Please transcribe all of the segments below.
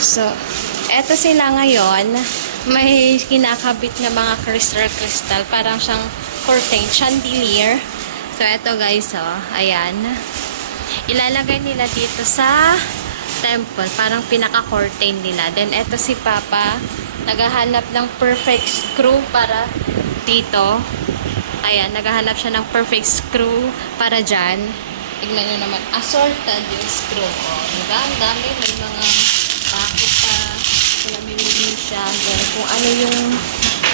So, eto sila ngayon. May kinakabit na mga crystal. Parang siyang curtain, chandelier. So, eto guys, oh. Ayan. Ilalagay nila dito sa temple. Parang pinaka-curtain nila. Then, eto si Papa. Naghahanap ng perfect screw para dito. Ayan, naghahanap siya ng perfect screw para dyan. Tignan nyo naman. Assorted yung screw. Oh, diba? Ang dami. May mga bakit pa. Namimili siya. Then, kung ano yung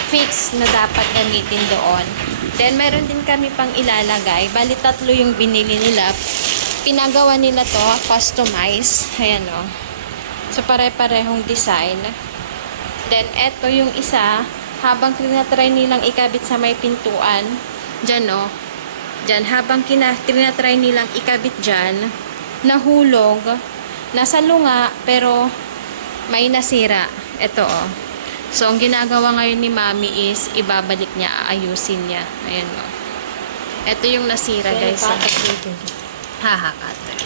fix na dapat gamitin doon. Then, meron din kami pang ilalagay. Bali, 3 yung binili nila. Pinagawa nila to, customize. Ayan o. So, pare-parehong design. Then, eto yung isa. Habang tinatry nilang ikabit sa may pintuan. Dyan o. Dyan. Habang tinatry nilang ikabit dyan, nahulog. Nasa lunga, pero may nasira. Ito o. So, ang ginagawa ngayon ni Mami is, ibabalik niya, aayusin niya. Ayan o. Ito yung nasira, guys. Haha, cutter.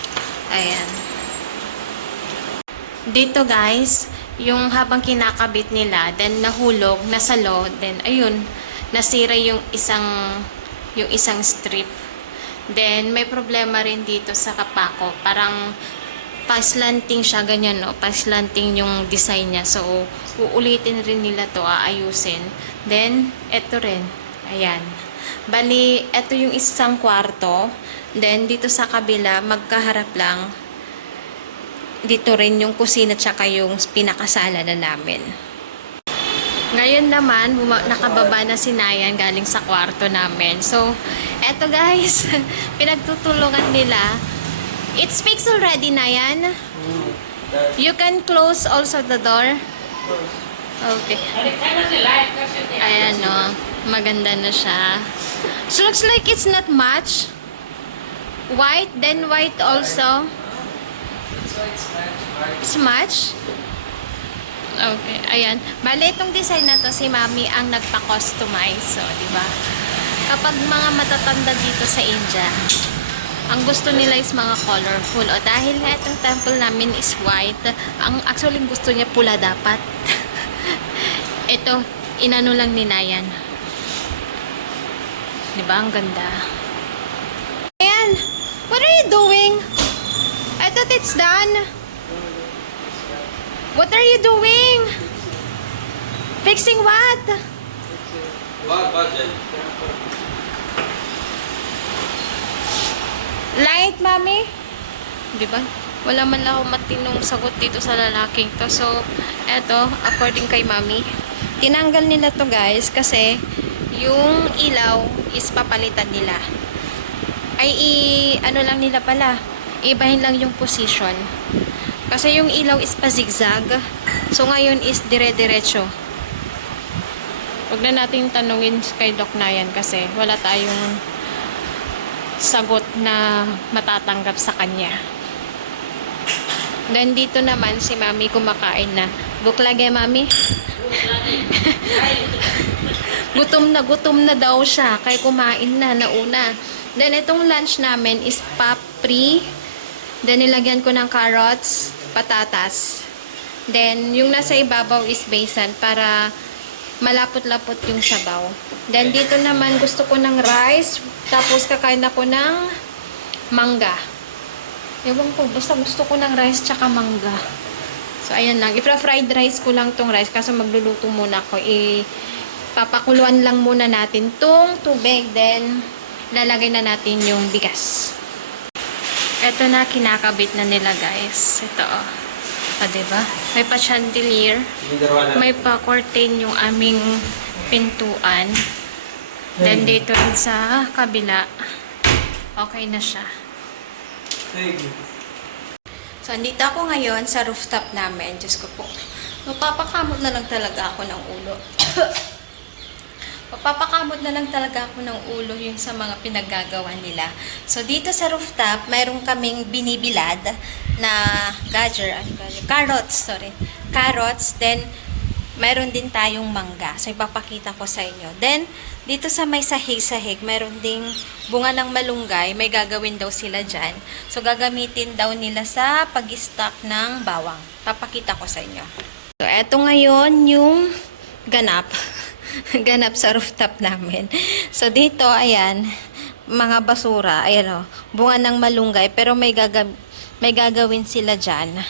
Ayan. Dito, guys, yung habang kinakabit nila, then nahulog, nasalo, then ayun, nasira yung isang strip. Then, may problema rin dito sa kapako. Parang pa-slanting siya, ganyan, no? Pa-slanting yung design niya. So, uulitin rin nila to, aayusin. Then, eto rin. Ayan. Bali, eto yung isang kwarto. Then, dito sa kabila, magkaharap lang. Dito rin yung kusina tsaka yung pinakasala na namin. Ngayon naman, nakababa na si Nayan galing sa kwarto namin. So, eto guys, pinagtutulungan nila. It's fixed already, Nayan? You can close also the door? Okay. Ayan o. Maganda na siya. So, looks like it's not much. White, then white also. It's much? Okay, ayan. Bale, itong design na to, si Mami ang nagpa-customize. So, diba? Kapag mga matatanda dito sa India, ang gusto nila is mga colorful. O, dahil nga itong temple namin is white, ang actually gusto niya pula dapat. Ito, inano lang ni Nayan. Diba? Ang ganda. Ayan! What are you doing? I thought it's done. What are you doing? Fixing what? What budget? Light, Mami? Diba? Wala man lang akong matinong sagot dito sa lalaking to. So, eto, according kay Mami, tinanggal nila to guys kasi yung ilaw is papalitan nila. Ano lang nila pala, ibahin lang yung position. Kasi yung ilaw is pa-zigzag. So, ngayon is dire-diretso. Huwag na natin tanungin kay Doc Nayan kasi wala tayong sagot na matatanggap sa kanya. Then, dito naman si Mami kumakain na. Buklage, Mami? Gutom na daw siya. Kaya kumain na, nauna. Then, itong lunch namin is papri. Then, nilagyan ko ng carrots, patatas. Then, yung nasa ibabaw is besan para malapot-lapot yung sabaw. Then, dito naman gusto ko ng rice. Tapos, kakain ako ng mangga. Ewan ko, basta gusto ko ng rice tsaka mangga. So, ayan lang. Ifra-fried rice ko lang tong rice kasi magluluto muna ako. Papakuluan lang muna natin tong tubig. Then, lalagay na natin yung bigas. Ito na, kinakabit na nila, guys. Ito, oh. Diba? May pa-chandelier. May pa-curtain yung aming pintuan. Then, dito rin sa kabila. Okay na siya. So, andito ako ngayon sa rooftop namin. Diyos ko po. Mapapakamot na lang talaga ako ng ulo. Mapapakamot na lang talaga ako ng ulo yung sa mga pinaggagawa nila. So, dito sa rooftop, mayroon kaming binibilad na carrots. Then, mayroon din tayong mangga. So, ipapakita ko sa inyo. Then, dito sa may sahig-sahig, meron ding bunga ng malunggay. May gagawin daw sila dyan. So, gagamitin daw nila sa pag-stock ng bawang. Papakita ko sa inyo. So, eto ngayon yung ganap. Ganap sa rooftop namin. So, dito, ayan, mga basura. Ayan o, bunga ng malunggay. Pero may gagawin sila dyan.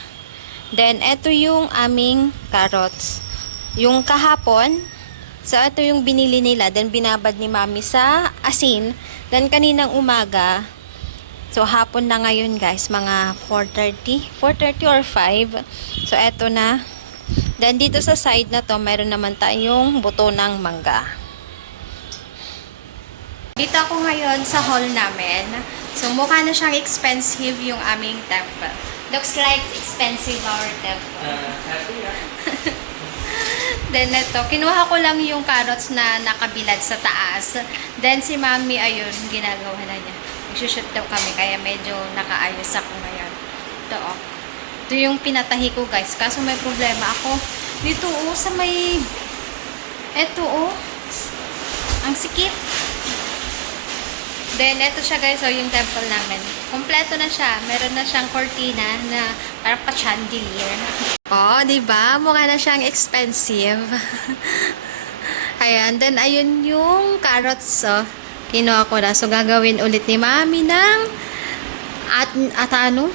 Then, eto yung aming carrots. Yung kahapon, so, ito yung binili nila. Then, binabad ni mami sa asin. Then, kaninang umaga, so, hapon na ngayon, guys. Mga 4:30 or 5. So, eto na. Then, dito sa side na to, mayroon naman tayong buto ng mangga. Dito ako ngayon sa hall namin. So, mukha na siyang expensive yung aming temple. Looks like expensive our temple. Happy, Then, ito, kinuha ko lang yung carrots na nakabilad sa taas. Then, si mami, ayun, ginagawa na niya. Magsushoot daw kami, kaya medyo nakaayos ako ngayon. Ito, oh. Ito yung pinatahi ko, guys. Kaso may problema ako. Dito, oh, sa may... Ito, oh. Ang sikip. Then, ito siya, guys, oh, yung temple namin. Kompleto na siya. Meron na siyang cortina na parang pa-chandelier. Oh, diba? Mukha na siyang expensive. Ayan. Then, ayun yung carrots, oh. Kinuha ko na. So, gagawin ulit ni mami ng at ano?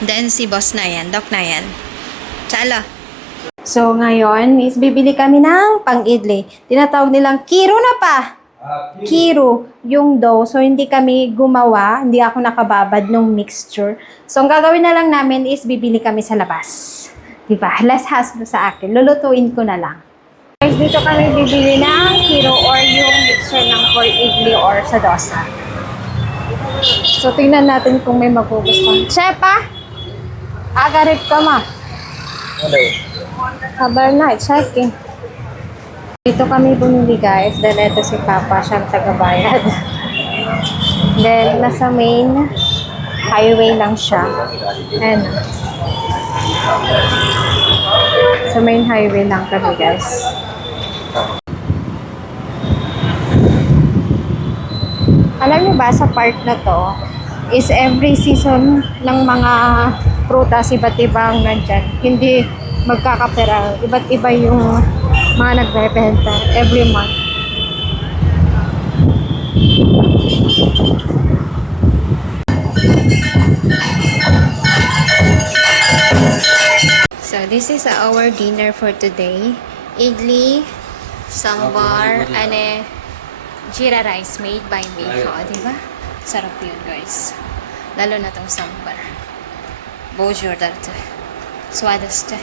Then, si boss na yan. Doc na yan. Tsala. So, ngayon is bibili kami ng pang-idli. Tinatawag nilang kiro na pa. Kiro, yung dough. So, hindi kami gumawa. Hindi ako nakababad ng mixture. So, ang gagawin na lang namin is bibili kami sa labas. Diba? Less hassle sa akin. Lulutuin ko na lang. Guys, dito kami bibili ng kiro or yung mixture ng for idli or sa dosa. So, tingnan natin kung may magugustuhan. Shepa! Agarit ka ma. Hello. Kabar na, checking. Dito kami bumili, guys. Then, ito si Papa, siyang tagabayad. Then, nasa main highway lang siya. Ayan. Sa main highway lang kami, guys. Alam niyo ba, sa park na to, is every season ng mga prutas, iba't ibang nandyan. Hindi magkakapera. Iba't iba yung mga nagbebenta every month. So, this is our dinner for today. Idli, sambar, and jeera rice made by me. O, diba? Sarap yun, guys. Lalo na tong sambar. Bonjour, darte. Swadeste.